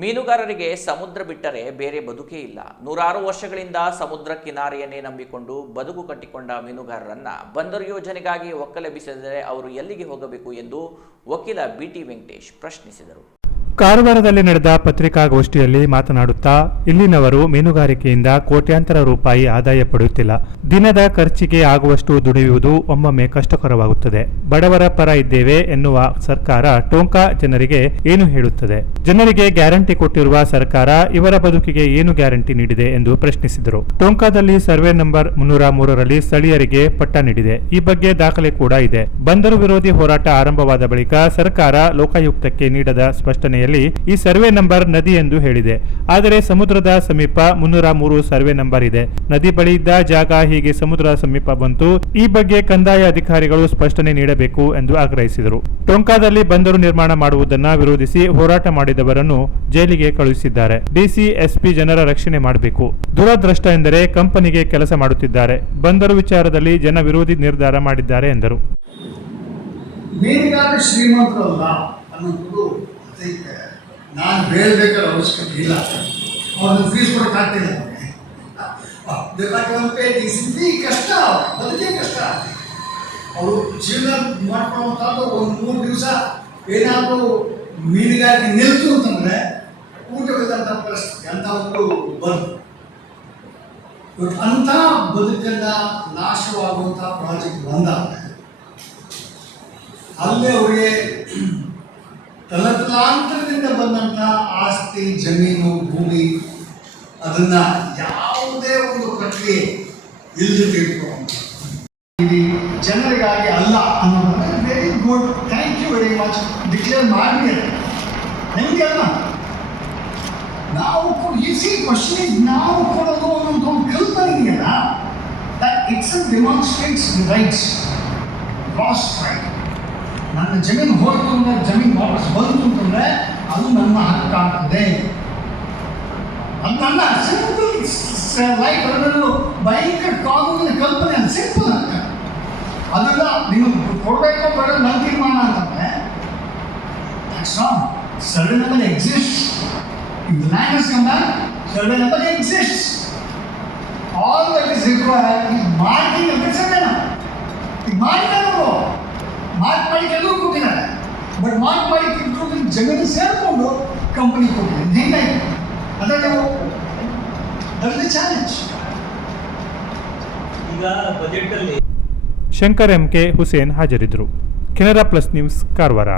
ಮೀನುಗಾರರಿಗೆ ಸಮುದ್ರ ಬಿಟ್ಟರೆ ಬೇರೆ ಬದುಕೇ ಇಲ್ಲ. ನೂರಾರು ವರ್ಷಗಳಿಂದ ಸಮುದ್ರ ಕಿನಾರೆಯನ್ನೇ ನಂಬಿಕೊಂಡು ಬದುಕು ಕಟ್ಟಿಕೊಂಡ ಮೀನುಗಾರರನ್ನ ಬಂದರು ಯೋಜನೆಗಾಗಿ ಒಕ್ಕಲೆಬ್ಬಿಸಿದರೆ ಅವರು ಎಲ್ಲಿಗೆ ಹೋಗಬೇಕು ಎಂದು ವಕೀಲ ಬಿಟಿ ವೆಂಕಟೇಶ್ ಪ್ರಶ್ನಿಸಿದರು. ಕಾರವಾರದಲ್ಲಿ ನಡೆದ ಪತ್ರಿಕಾಗೋಷ್ಠಿಯಲ್ಲಿ ಮಾತನಾಡುತ್ತಾ, ಇಲ್ಲಿನವರು ಮೀನುಗಾರಿಕೆಯಿಂದ ಕೋಟ್ಯಾಂತರ ರೂಪಾಯಿ ಆದಾಯ ಪಡೆಯುತ್ತಿಲ್ಲ. ದಿನದ ಖರ್ಚಿಗೆ ಆಗುವಷ್ಟು ದುಡಿಯುವುದು ಒಮ್ಮೊಮ್ಮೆ ಕಷ್ಟಕರವಾಗುತ್ತದೆ. ಬಡವರ ಪರ ಇದ್ದೇವೆ ಎನ್ನುವ ಸರ್ಕಾರ ಟೋಂಕಾ ಜನರಿಗೆ ಏನು ಹೇಳುತ್ತದೆ? ಜನರಿಗೆ ಗ್ಯಾರಂಟಿ ಕೊಟ್ಟಿರುವ ಸರ್ಕಾರ ಇವರ ಬದುಕಿಗೆ ಏನು ಗ್ಯಾರಂಟಿ ನೀಡಿದೆ ಎಂದು ಪ್ರಶ್ನಿಸಿದರು. ಟೋಂಕಾದಲ್ಲಿ ಸರ್ವೆ ನಂಬರ್ ಮುನ್ನೂರ ಮೂರರಲ್ಲಿ ಸ್ಥಳೀಯರಿಗೆ ಪಟ್ಟ ನೀಡಿದೆ. ಈ ಬಗ್ಗೆ ದಾಖಲೆ ಕೂಡ ಇದೆ. ಬಂದರು ವಿರೋಧಿ ಹೋರಾಟ ಆರಂಭವಾದ ಬಳಿಕ ಸರ್ಕಾರ ಲೋಕಾಯುಕ್ತಕ್ಕೆ ನೀಡದ ಸ್ಪಷ್ಟನೆಯಲ್ಲಿ ಈ ಸರ್ವೆ ನಂಬರ್ ನದಿ ಎಂದು ಹೇಳಿದೆ. ಆದರೆ ಸಮುದ್ರದ ಸಮೀಪ ಮುನ್ನೂರ ಮೂರು ಸರ್ವೆ ನಂಬರ್ ಇದೆ. ನದಿ ಬಳಿ ಇದ್ದ ಜಾಗ ಹೀಗೆ ಸಮುದ್ರ ಸಮೀಪ ಬಂತು. ಈ ಬಗ್ಗೆ ಕಂದಾಯ ಅಧಿಕಾರಿಗಳು ಸ್ಪಷ್ಟನೆ ನೀಡಬೇಕು ಎಂದು ಆಗ್ರಹಿಸಿದರು. ಟೊಂಕಾದಲ್ಲಿ ಬಂದರು ನಿರ್ಮಾಣ ಮಾಡುವುದನ್ನ ವಿರೋಧಿಸಿ ಹೋರಾಟ ಮಾಡಿದವರನ್ನು ಜೈಲಿಗೆ ಕಳುಹಿಸಿದ್ದಾರೆ. ಡಿಸಿ, ಎಸ್ಪಿ ಜನರ ರಕ್ಷಣೆ ಮಾಡಬೇಕು. ದುರದೃಷ್ಟ ಎಂದರೆ ಕಂಪನಿಗೆ ಕೆಲಸ ಮಾಡುತ್ತಿದ್ದಾರೆ. ಬಂದರು ವಿಚಾರದಲ್ಲಿ ಜನ ವಿರೋಧಿ ನಿರ್ಧಾರ ಮಾಡಿದ್ದಾರೆ ಎಂದರು. ಅದಕ್ಕೆ ನಾನು ಹೇಳಬೇಕಾದ ಅವಶ್ಯಕತೆ ಇಲ್ಲ. ಅವ್ರನ್ನ ಫೀಸ್ ಕೊಡಕ್ಕೆ ಆಗ್ತಿಲ್ಲ ಬೇಕಾದಂತೆ ಡಿಸಿಪಿ ಕಷ್ಟ, ಬದುಕೇ ಕಷ್ಟ. ಅವರು ಜೀವನ ಮಾಡ್ಕೊಳ್ಳೋಂಥದ್ದು ಒಂದು ಮೂರು ದಿವಸ ಏನಾದರೂ ಮೀನುಗಾಗಿ ನಿಲ್ತು ಅಂತಂದ್ರೆ ಊಟವಿಲ್ಲಂಥ ಪರಿಸ್ಥಿತಿ, ಅಂತ ಒಂದು ಬಂದು ಇವತ್ತು ಅಂಥ ಬದುಕನ್ನ ನಾಶವಾಗುವಂಥ ಪ್ರಾಜೆಕ್ಟ್ ಬಂದಾಗ ಅಲ್ಲೇ ಅವರಿಗೆ ತಲತಲಾಂತರದಿಂದ ಬಂದಂತಹ ಆಸ್ತಿ, ಜಮೀನು, ಭೂಮಿ, ಅದನ್ನ ಯಾವುದೇ ಒಂದು ಪ್ರಕ್ರಿಯೆ ಇಲ್ಲದೆ ತಿಳ್ಕೊಂಡು ಇದು ಜನರಿಗಾಗಿ ಅಲ್ಲ ಅನ್ನೋದು very good thank you very much declare ಮಾಡಿ ನಿಮಗೆಲ್ಲ ನಾವು ಈಸಿ ಕ್ವಶನ್ ನಾವು ಕೊಡೋದು ಅನ್ನೋದು ಕಲ್ಪನೆ ಇದೆಯಲ್ಲ it's demonstrates rights lost right ನನ್ನ ಜಮೀನು ಹೋಯ್ತು ಅಂದ್ರೆ ಜಮೀನು ವಾಪಸ್ ಬಂತು ಅಂತಂದ್ರೆ ಅದು ನನ್ನ ಹಕ್ಕಾಗ್ತದೆ ಅದು ನನ್ನ ಸಿಂಪಲ್ ಲೈಫ್ ಅದರಲ್ಲೂ ಭಯಂಕರ ಕಾನೂನಿನ ಕಲ್ಪನೆ, ಅದು ಸಿಂಪಲ್ ಅಂತ ಅದೆಲ್ಲ ನೀವು ಕೊಡಬೇಕು ಬೇಡ ನನ್ನ ತೀರ್ಮಾನ ಅಂತಂದ್ರೆ ಆ number exist if the land come exist all that is required marking ಅಂತ ಸರ್ವೆ ಈಗ ಮಾರ್ಕ್ ಮಾಡಿ ಎಲ್ಲರೂ ಕೊಟ್ಟಿದ್ದಾರೆ ಬಟ್ ಮಾರ್ಕ್ ಮಾಡಿ ಕೊಟ್ಟರು ಜಗತ್ತು ಸೇರಿಕೊಂಡು ಕಂಪನಿ ಕೊಟ್ಟಿದ್ದೀನಿ ಹೆಂಗಾಯ್ತು? ಅದೇ ನಾವು ದಟ್ ಇಸ್ ಚಾಲೆಂಜ್ ಈಗ ಬಜೆಟ್ ಅಲ್ಲಿ ಶಂಕರ್ ಎಂಕೆ ಹುಸೇನ್ ಹಾಜರಿದ್ದರು. Canara plus news Karwar.